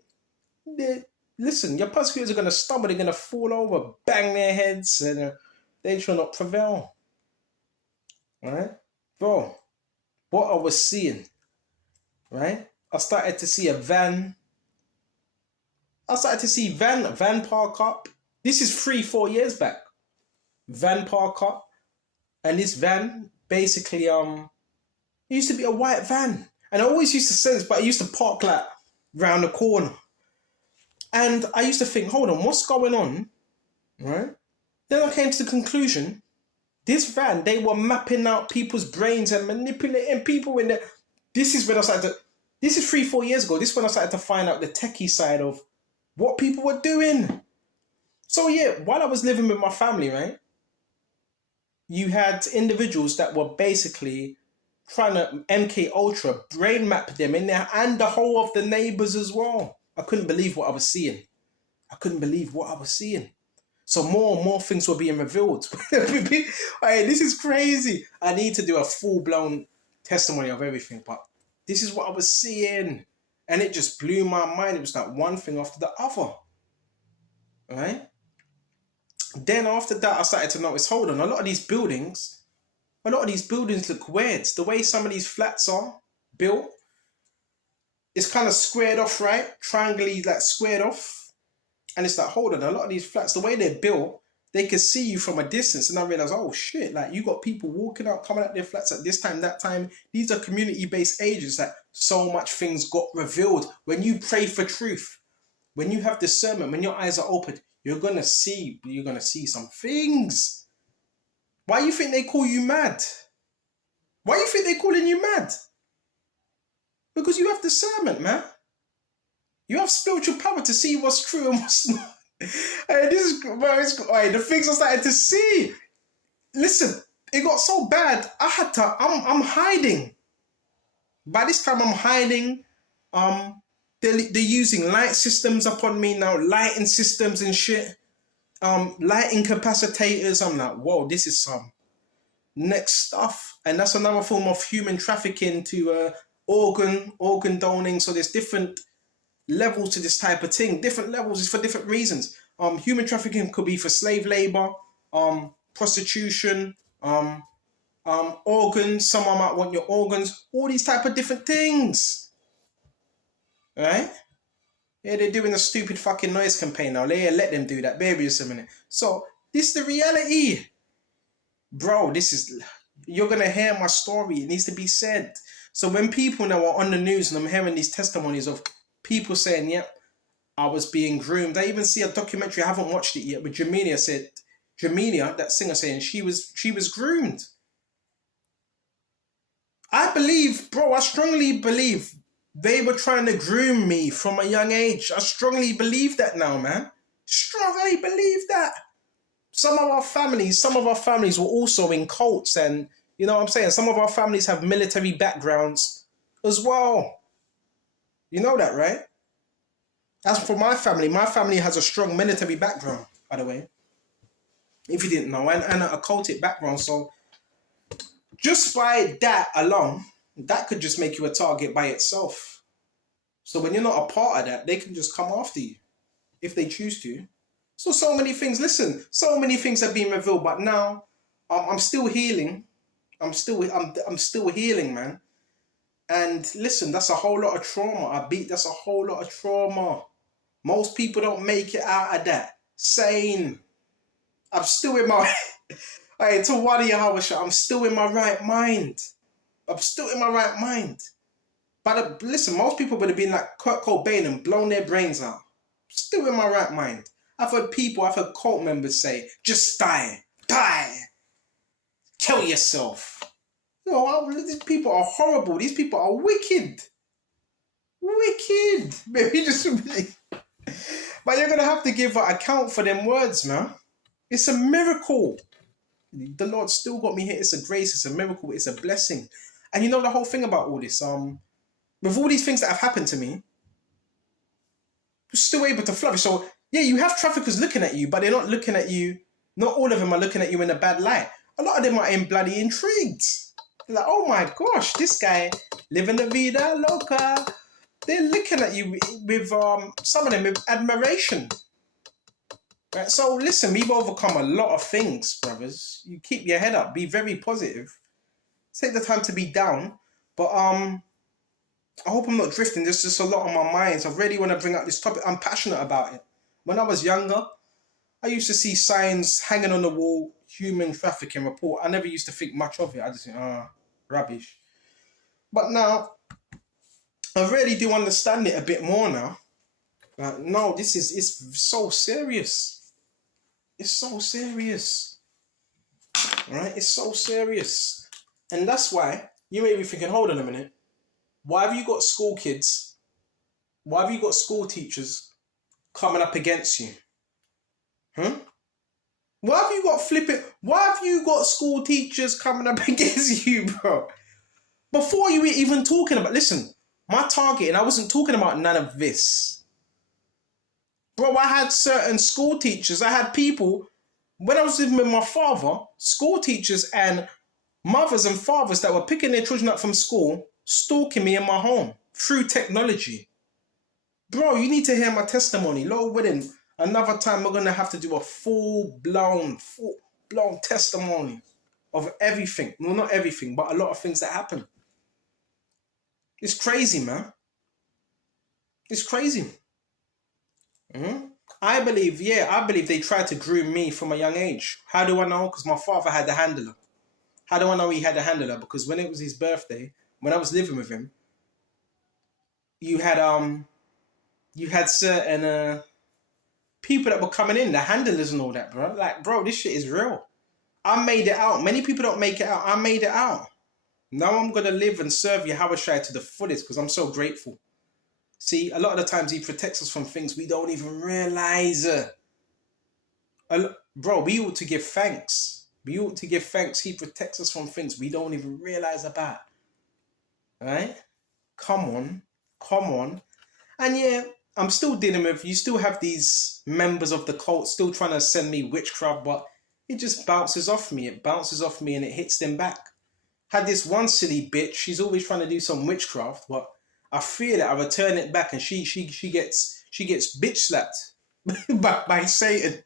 Listen, your persecutors are going to stumble. They're going to fall over, bang their heads, and they shall not prevail. Right? Bro, what I was seeing, right? I started to see van park up. This is 3-4 years back. Van park up. And this van, basically, it used to be a white van. And I always used to say this, but it used to park like round the corner. And I used to think, hold on, what's going on? Right? Then I came to the conclusion, this van, they were mapping out people's brains and manipulating people in there. This is when I started to, this is 3-4 years ago. This is when I started to find out the techie side of what people were doing. So yeah, while I was living with my family, right? You had individuals that were basically trying to MK Ultra brain map them in there, and the whole of the neighbors as well. I couldn't believe what I was seeing. So more and more things were being revealed. Hey, this is crazy. I need to do a full-blown testimony of everything, but this is what I was seeing. And it just blew my mind. It was like one thing after the other. Right? Then after that, I started to notice, hold on, a lot of these buildings look weird. The way some of these flats are built, it's kind of squared off, right? Triangly, like squared off. And it's like, hold on, a lot of these flats, the way they're built, they can see you from a distance. And I realized, oh shit, like you got people walking out, coming out their flats at this time, that time. These are community-based agents. That so much things got revealed. When you pray for truth, when you have discernment, when your eyes are open, you're gonna see some things. Why you think they call you mad? Why you think they calling you mad? Because you have discernment, man. You have spiritual power to see what's true and what's not. Hey, this is where it's the things I started to see. Listen, it got so bad. I'm hiding. By this time, I'm hiding. They're using light systems upon me now, lighting systems and shit. Light incapacitors. I'm like, whoa, this is some next stuff. And that's another form of human trafficking to organ donating. So there's different levels to this type of thing. Different levels is for different reasons. Human trafficking could be for slave labor, prostitution, organs. Someone might want your organs. All these type of different things. Right? Yeah, they're doing a stupid fucking noise campaign now. Let them do that. Bear with us a minute. So, this is the reality. Bro, you're going to hear my story. It needs to be said. So, when people now are on the news and I'm hearing these testimonies of people saying, yep, I was being groomed. I even see a documentary, I haven't watched it yet, but Jamelia, that singer, saying she was groomed. I strongly believe they were trying to groom me from a young age. I strongly believe that now, man. Strongly believe that. Some of our families were also in cults, and you know what I'm saying? Some of our families have military backgrounds as well. You know that, right? As for my family has a strong military background, by the way. If you didn't know, and a occultic background. So just by that alone, that could just make you a target by itself. So when you're not a part of that, they can just come after you if they choose to. So many things. Listen, so many things have been revealed, but now I'm still healing. I'm still healing, man. And listen, that's a whole lot of trauma. That's a whole lot of trauma. Most people don't make it out of that. Sane. I'm still in my... Hey, to Wadi Yahawasha, I'm still in my right mind. But listen, most people would have been like Kurt Cobain and blown their brains out. Still in my right mind. I've heard cult members say, just die. Kill yourself. You know, these people are horrible. These people are wicked. Maybe just... But you're going to have to give an account for them words, man. It's a miracle. The Lord still got me here. It's a grace. It's a miracle. It's a blessing. And you know the whole thing about all this, with all these things that have happened to me, you're still able to flourish. So, yeah, you have traffickers looking at you, but they're not looking at you. Not all of them are looking at you in a bad light. A lot of them are bloody intrigued. They're like, oh my gosh, this guy living the vida loca. They're looking at you with, some of them with admiration. Right? So listen, we've overcome a lot of things, brothers. You keep your head up. Be very positive. Take the time to be down. But I hope I'm not drifting. There's just a lot on my mind. So I really want to bring up this topic. I'm passionate about it. When I was younger, I used to see signs hanging on the wall, human trafficking report. I never used to think much of it. I just think, rubbish. But now, I really do understand it a bit more now. Like, no, it's so serious. It's so serious. Right? It's so serious. And that's why you may be thinking, hold on a minute. Why have you got school kids? Why have you got school teachers coming up against you? Why have you got school teachers coming up against you, bro? Before you were even talking about, listen, my target, and I wasn't talking about none of this. Bro, I had certain school teachers. I had people, when I was living with my father, school teachers and mothers and fathers that were picking their children up from school, stalking me in my home through technology. Bro, you need to hear my testimony. Lord willing, Another time we're gonna have to do a full-blown testimony of everything. Well, not everything, but a lot of things that happen. It's crazy, man. It's crazy. I believe they tried to groom me from a young age. How do I know? Because my father had the handler. How do I know he had a handler? Because when it was his birthday, when I was living with him, you had certain people that were coming in, the handlers and all that, bro. Like, bro, this shit is real. I made it out. Many people don't make it out. I made it out. Now I'm gonna live and serve Yahushua to the fullest because I'm so grateful. See, a lot of the times he protects us from things we don't even realize. Bro, we ought to give thanks. We ought to give thanks. He protects us from things we don't even realize about. Right? Come on. And yeah, I'm still dealing with, you still have these members of the cult still trying to send me witchcraft, but it just bounces off me. It bounces off me and it hits them back. Had this one silly bitch, she's always trying to do some witchcraft, but I feel that I return it back and she gets bitch slapped by Satan.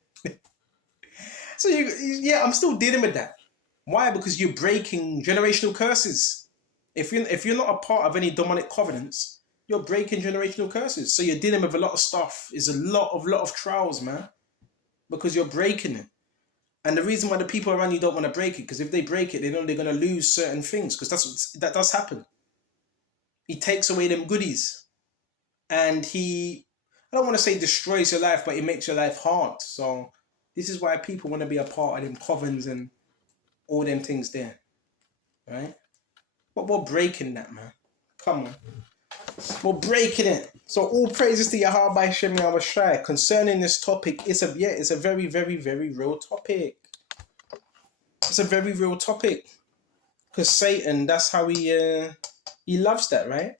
So I'm still dealing with that. Why? Because you're breaking generational curses. If you're not a part of any demonic covenants, you're breaking generational curses. So you're dealing with a lot of stuff. Is a lot of trials, man, because you're breaking it. And the reason why the people around you don't want to break it, because if they break it, they know they're going to lose certain things, because that does happen. He takes away them goodies, and I don't want to say destroys your life, but it makes your life hard. So this is why people want to be a part of them covens and all them things there, right? But we're breaking that, man. Come on. We're breaking it. So all praises to Yahweh by Shem Yahushua. Concerning this topic, it's a very, very, very real topic. It's a very real topic. Because Satan, that's how he loves that, right?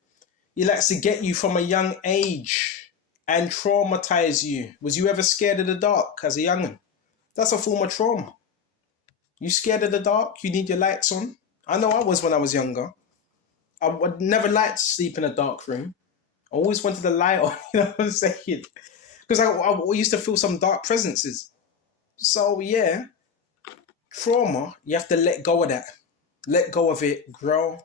He likes to get you from a young age and traumatize you. Was you ever scared of the dark as a young'un? That's a form of trauma. You scared of the dark? You need your lights on? I know I was when I was younger. I would never like to sleep in a dark room. I always wanted the light on, you know what I'm saying? Because I used to feel some dark presences. So yeah, trauma, you have to let go of that. Let go of it, grow,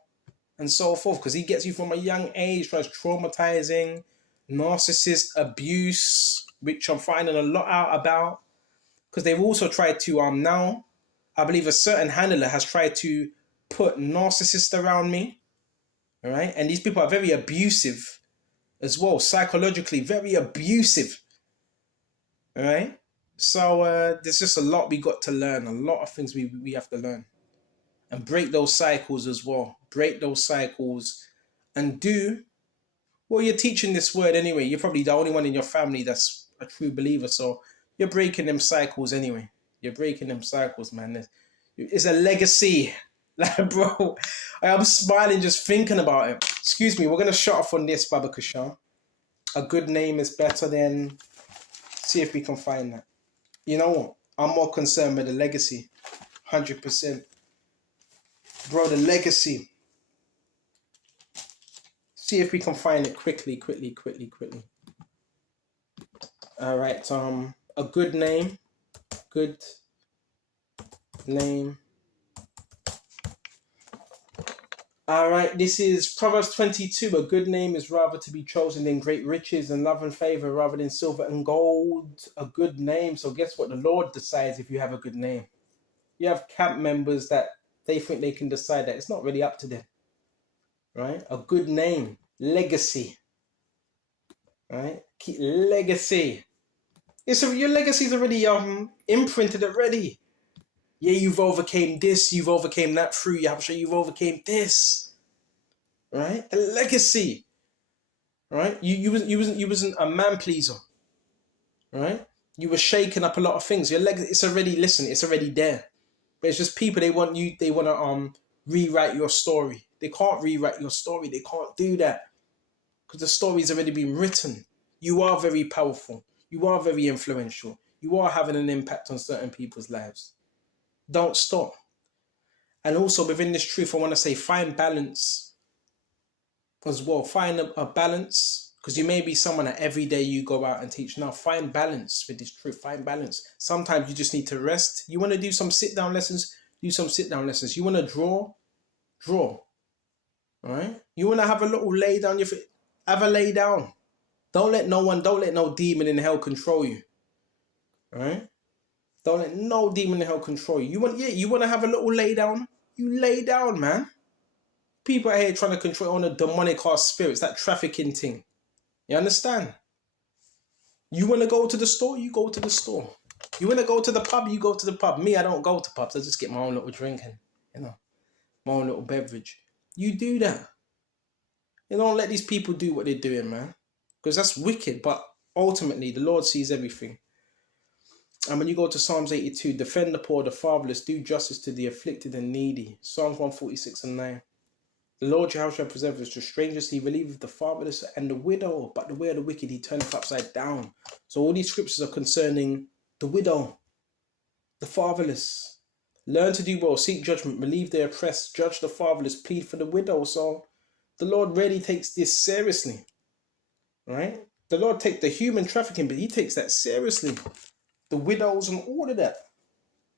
and so forth. Because he gets you from a young age, tries traumatizing, narcissist abuse, which I'm finding a lot out about. Because they've also tried to, now, I believe a certain handler has tried to put narcissists around me. All right? And these people are very abusive as well, psychologically, very abusive. All right? So there's just a lot we got to learn, a lot of things we have to learn. And break those cycles as well. Break those cycles and well, you're teaching this word anyway. You're probably the only one in your family that's a true believer. So you're breaking them cycles anyway. You're breaking them cycles, man. It's a legacy. Like, bro, I'm smiling just thinking about it. Excuse me, we're going to shut off on this, Baba Kashan. A good name is better than... See if we can find that. You know what? I'm more concerned with the legacy. 100%. Bro, the legacy. See if we can find it quickly. All right. A good name. Good name. All right. This is Proverbs 22. A good name is rather to be chosen than great riches, and love and favor rather than silver and gold. A good name. So guess what? The Lord decides if you have a good name. You have camp members that they think they can decide that. It's not really up to them. Right? A good name. Legacy. Right? Keep legacy. Your legacy is already imprinted already. Yeah, you've overcame this, you've overcame that through Yahushua, you've overcame this. Right? A legacy. Right? You wasn't a man pleaser. Right? You were shaking up a lot of things. Your legacy, it's already there. But it's just people, they want to rewrite your story. They can't rewrite your story. They can't do that. Because the story's already been written. You are very powerful. You are very influential. You are having an impact on certain people's lives. Don't stop. And also within this truth, I want to say find balance as well. Find a balance Because you may be someone that every day you go out and teach. Now, find balance with this truth. Find balance. Sometimes you just need to rest. You want to do some sit-down lessons? Do some sit-down lessons. You want to draw? Draw. All right? You want to have a little lay down your feet? Have a lay down. Don't let no demon in hell control you. All right? Don't let no demon in hell control you. You want to have a little lay down? You lay down, man. People are here trying to control on the demonic ass spirits, that trafficking thing. You understand? You want to go to the store? You go to the store. You want to go to the pub? You go to the pub. Me, I don't go to pubs. I just get my own little drink and, my own little beverage. You do that. You don't let these people do what they're doing, man. Because that's wicked. But ultimately, the Lord sees everything. And when you go to Psalms 82, defend the poor, the fatherless, do justice to the afflicted and needy. Psalms 146 and 9. The Lord Jehovah shall preserve us to strangers. He relieveth the fatherless and the widow. But the way of the wicked he turneth upside down. So all these scriptures are concerning the widow, the fatherless. Learn to do well, seek judgment, relieve the oppressed, judge the fatherless, plead for the widow. So the Lord really takes this seriously. Right? The Lord takes the human trafficking, but he takes that seriously. The widows and all of that.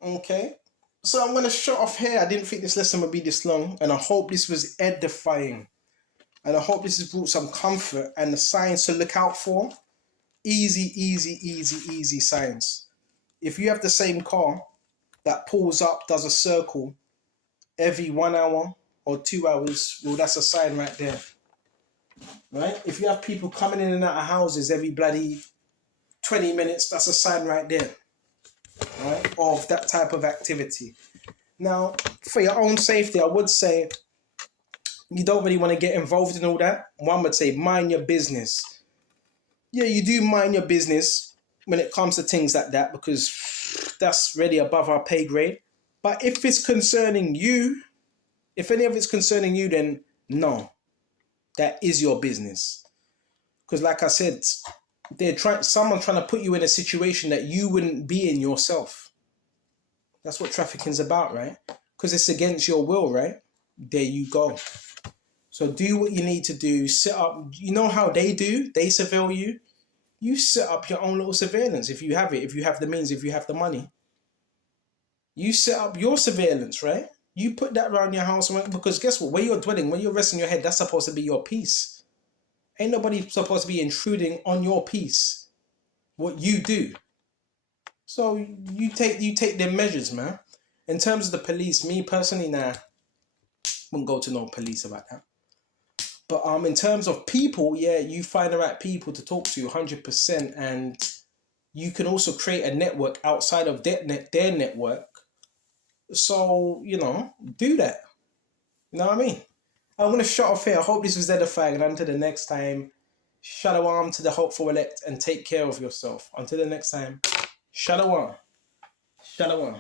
Okay? So I'm going to shut off here. I didn't think this lesson would be this long. And I hope this was edifying. And I hope this has brought some comfort and the signs to look out for. Easy signs. If you have the same car that pulls up, does a circle every 1 hour or 2 hours, well, that's a sign right there. Right? If you have people coming in and out of houses every bloody 20 minutes, that's a sign right there. Right? Of that type of activity. Now, for your own safety, I would say you don't really want to get involved in all that. One would say mind your business. Yeah, you do mind your business when it comes to things like that, because that's really above our pay grade. But if it's concerning you, if any of it's concerning you, then no, that is your business. Because like I said, someone's trying to put you in a situation that you wouldn't be in yourself. That's what trafficking's about, right? Because it's against your will, right? There you go. So do what you need to do. Set up, you know how they do? They surveil you. You set up your own little surveillance if you have it, if you have the means, if you have the money. You set up your surveillance, right? You put that around your house, because guess what? Where you're dwelling, when you're resting your head, that's supposed to be your peace. Ain't nobody supposed to be intruding on your peace. What you do. So you take them measures, man. In terms of the police, me personally, nah, wouldn't go to no police about that. But in terms of people, yeah, you find the right people to talk to 100%, and you can also create a network outside of their network. So, do that. You know what I mean? I'm going to shut off here. I hope this was edifying, and until the next time, shalom to the hopeful elect, and take care of yourself. Until the next time, shalom. Shalom.